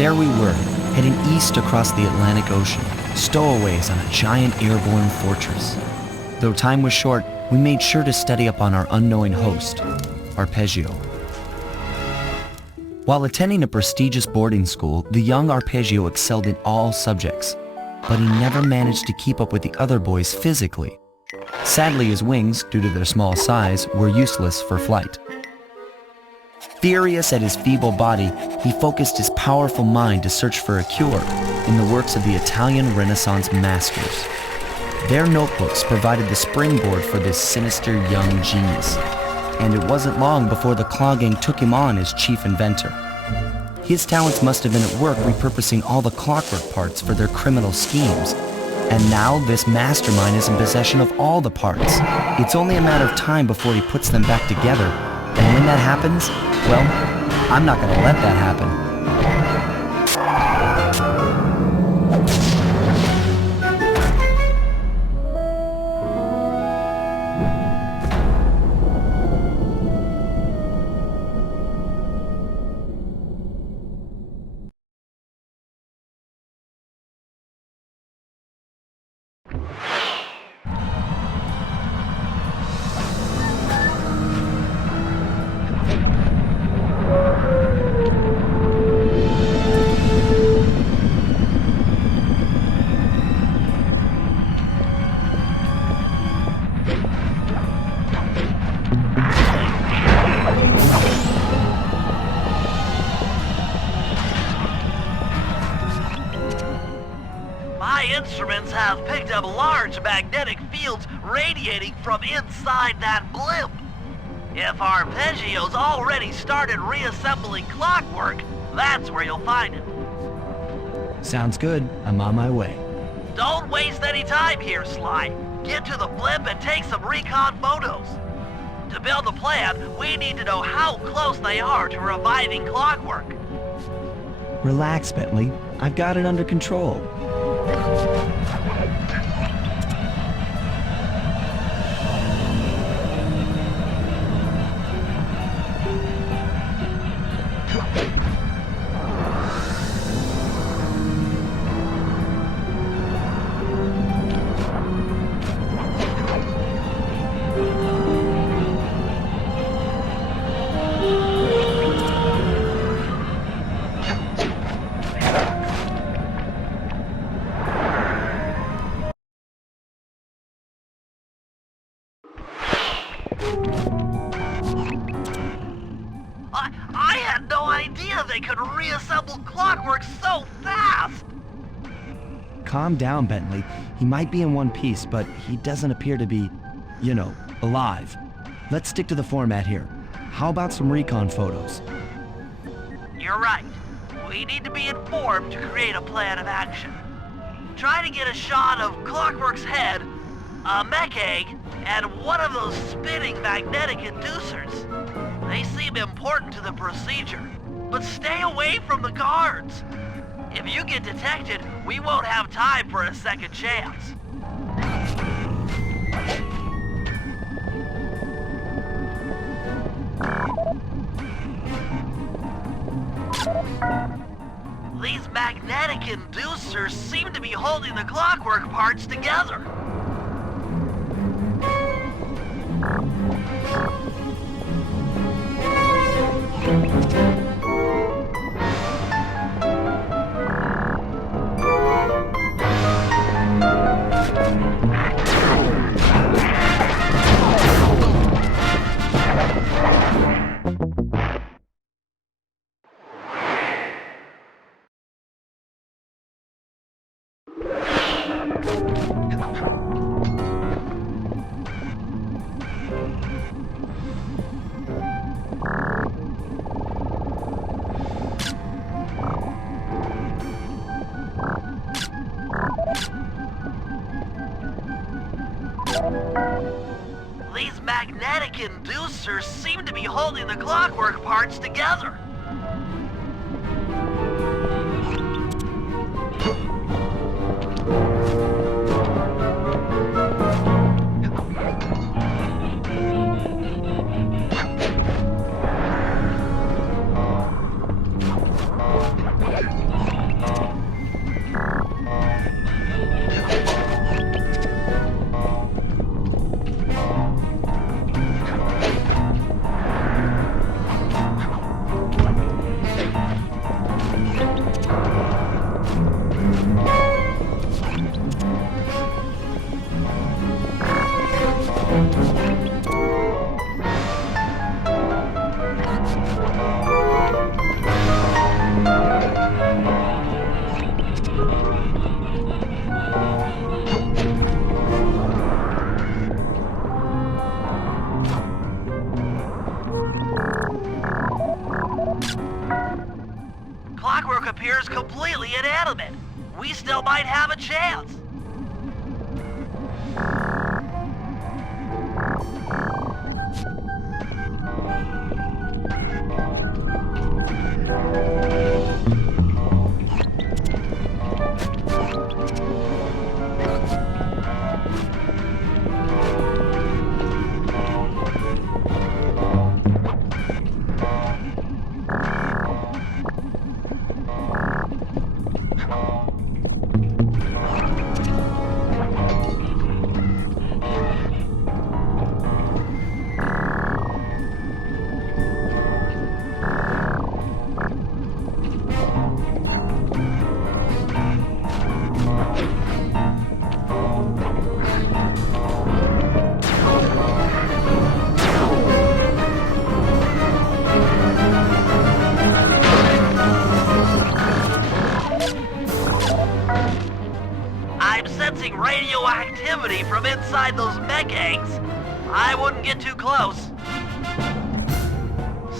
There we were, heading east across the Atlantic Ocean, stowaways on a giant airborne fortress. Though time was short, we made sure to study up on our unknowing host, Arpeggio. While attending a prestigious boarding school, the young Arpeggio excelled in all subjects, but he never managed to keep up with the other boys physically. Sadly, his wings, due to their small size, were useless for flight. Furious at his feeble body, he focused his powerful mind to search for a cure in the works of the Italian Renaissance masters. Their notebooks provided the springboard for this sinister young genius, and it wasn't long before the Claw Gang took him on as chief inventor. His talents must have been at work repurposing all the clockwork parts for their criminal schemes. And now this mastermind is in possession of all the parts. It's only a matter of time before he puts them back together. And when that happens, well, I'm not gonna let that happen. Instruments have picked up large magnetic fields radiating from inside that blimp. If Arpeggio's already started reassembling clockwork, that's where you'll find it. Sounds good. I'm on my way. Don't waste any time here, Sly. Get to the blimp and take some recon photos. To build a plan, we need to know how close they are to reviving clockwork. Relax, Bentley. I've got it under control. I had no idea they could reassemble clockwork so fast! Calm down, Bentley. He might be in one piece, but he doesn't appear to be, you know, alive. Let's stick to the format here. How about some recon photos? You're right. We need to be informed to create a plan of action. Try to get a shot of Clockwork's head, a mech egg, and one of those spinning magnetic inducers. They seem important to the procedure, but stay away from the guards. If you get detected, we won't have time for a second chance. These magnetic inducers seem to be holding the clockwork parts together. These magnetic inducers seem to be holding the clockwork parts together. Clockwork appears completely inanimate. We still might have a chance. I'm sensing radioactivity from inside those mech eggs. I wouldn't get too close.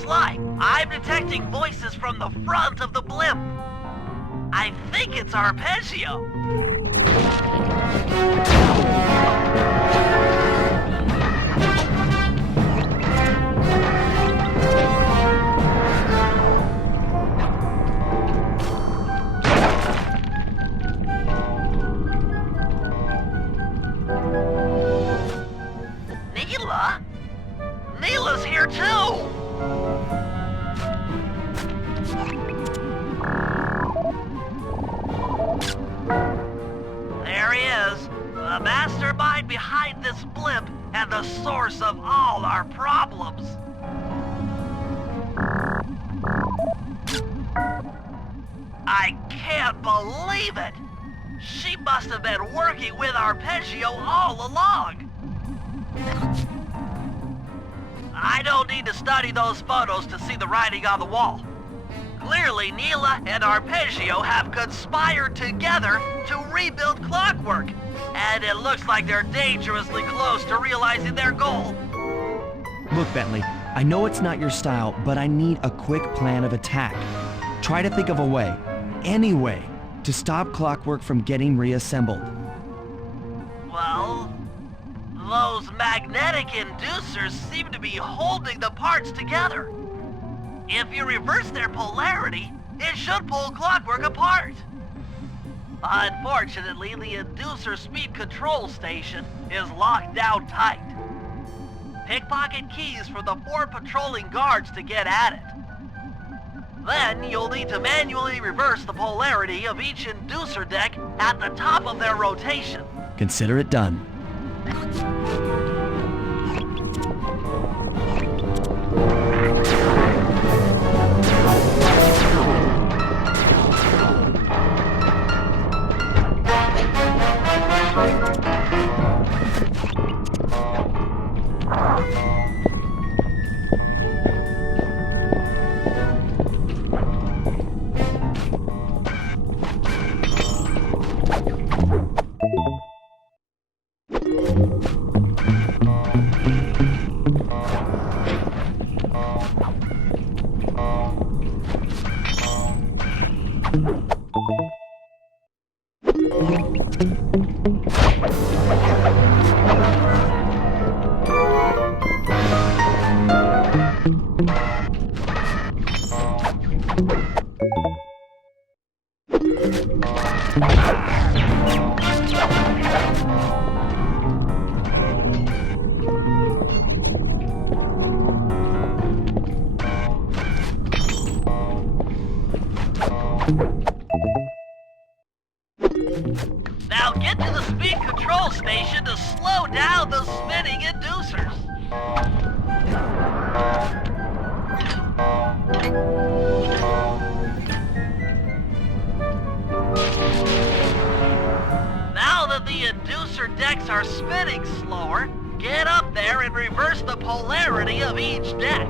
Sly, I'm detecting voices from the front of the blimp. I think it's Arpeggio. Neela? Neela's here too! There he is, the mastermind behind this blimp and the source of all our problems. I can't believe it! She must have been working with Arpeggio all along. I don't need to study those photos to see the writing on the wall. Clearly, Neela and Arpeggio have conspired together to rebuild Clockwork, and it looks like they're dangerously close to realizing their goal. Look, Bentley, I know it's not your style, but I need a quick plan of attack. Try to think of a way, any way, to stop Clockwork from getting reassembled. Well, those magnetic inducers seem to be holding the parts together. If you reverse their polarity, it should pull Clockwork apart. Unfortunately, the inducer speed control station is locked down tight. Pickpocket keys for the 4 patrolling guards to get at it. Then you'll need to manually reverse the polarity of each inducer deck at the top of their rotation. Consider it done. Now get to the speed control station to slow down those spinning inducers. Now that the inducer decks are spinning slower, get up there and reverse the polarity of each deck.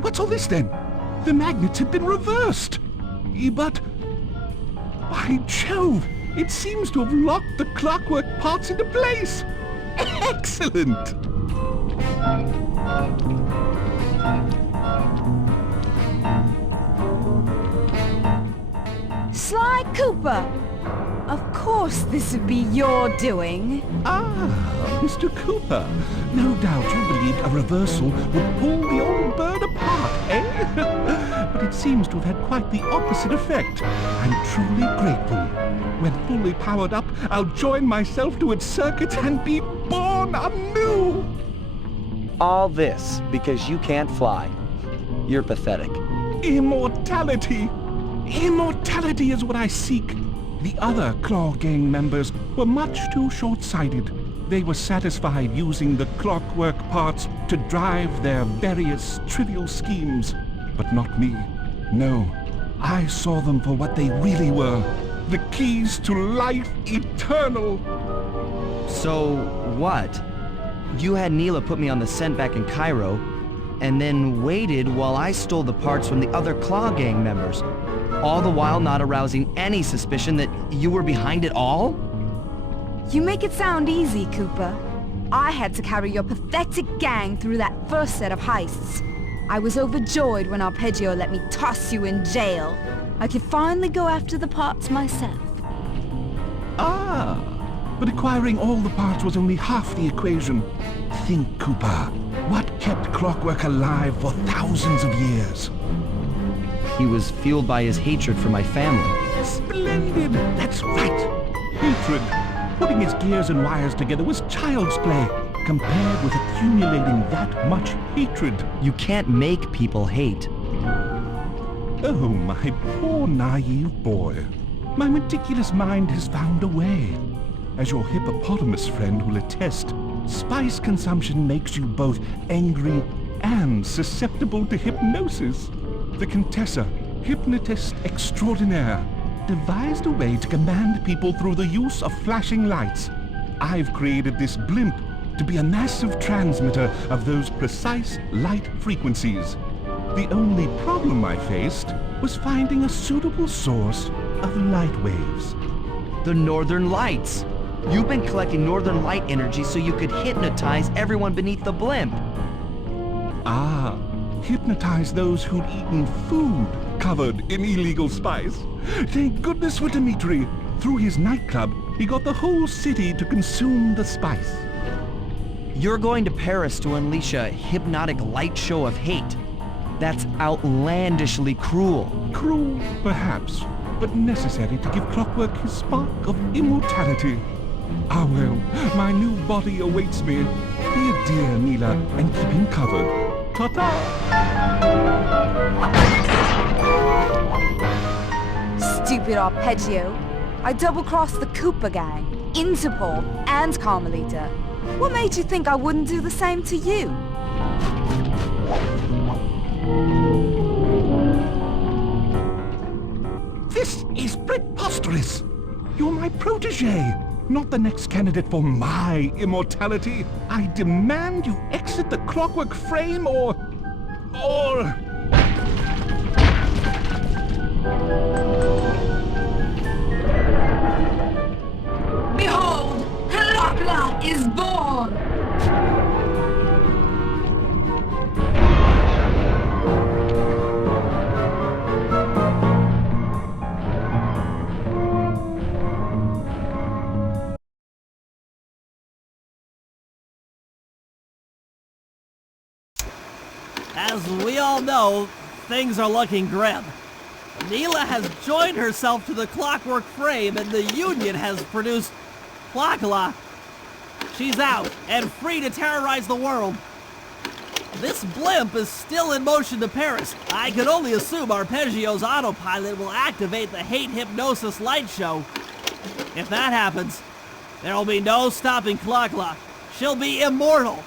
What's all this then? The magnets had been reversed. But, by Jove, it seems to have locked the clockwork parts into place. Excellent! Sly Cooper! Of course this would be your doing. Ah, Mr. Cooper. No doubt you believed a reversal would pull the old bird apart, eh? But it seems to have had quite the opposite effect. I'm truly grateful. When fully powered up, I'll join myself to its circuit and be born anew! All this because you can't fly. You're pathetic. Immortality! Immortality is what I seek. The other Claw Gang members were much too short-sighted. They were satisfied using the clockwork parts to drive their various trivial schemes. But not me. No, I saw them for what they really were. The keys to life eternal. So, what? You had Neela put me on the scent back in Cairo, and then waited while I stole the parts from the other Claw Gang members, all the while not arousing any suspicion that you were behind it all? You make it sound easy, Cooper. I had to carry your pathetic gang through that first set of heists. I was overjoyed when Arpeggio let me toss you in jail. I could finally go after the parts myself. Ah, but acquiring all the parts was only half the equation. Think, Cooper. What kept clockwork alive for thousands of years? He was fueled by his hatred for my family. Splendid! That's right! Hatred. Putting his gears and wires together was child's play, compared with accumulating that much hatred. You can't make people hate. Oh, my poor naive boy. My meticulous mind has found a way. As your hippopotamus friend will attest, spice consumption makes you both angry and susceptible to hypnosis. The Contessa, hypnotist extraordinaire, devised a way to command people through the use of flashing lights. I've created this blimp to be a massive transmitter of those precise light frequencies. The only problem I faced was finding a suitable source of light waves. The Northern Lights. You've been collecting Northern Light energy so you could hypnotize everyone beneath the blimp. Ah, hypnotize those who'd eaten food covered in illegal spice. Thank goodness for Dmitri. Through his nightclub, he got the whole city to consume the spice. You're going to Paris to unleash a hypnotic light show of hate. That's outlandishly cruel. Cruel, perhaps, but necessary to give clockwork his spark of immortality. Ah well, my new body awaits me. Be a dear, Neela, and keep him covered. Ta-ta! Stupid Arpeggio. I double-crossed the Cooper gang, Interpol, and Carmelita. What made you think I wouldn't do the same to you? This is preposterous! You're my protege, not the next candidate for my immortality. I demand you exit the clockwork frame or... Behold, Helakla is born! As we all know, things are looking grim. Neela has joined herself to the clockwork frame and the Union has produced Plakala. She's out and free to terrorize the world. This blimp is still in motion to Paris. I can only assume Arpeggio's autopilot will activate the hate hypnosis light show. If that happens, There'll be no stopping Cluck-Luck. She'll be immortal.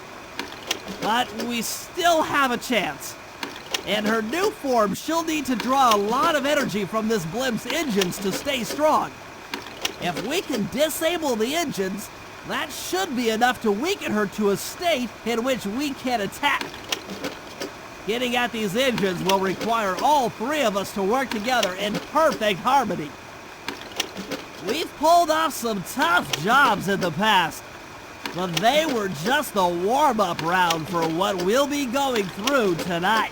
But we still have a chance. In her new form, she'll need to draw a lot of energy from this blimp's engines to stay strong. If we can disable the engines, that should be enough to weaken her to a state in which we can attack. Getting at these engines will require all three of us to work together in perfect harmony. We've pulled off some tough jobs in the past, but they were just the warm-up round for what we'll be going through tonight.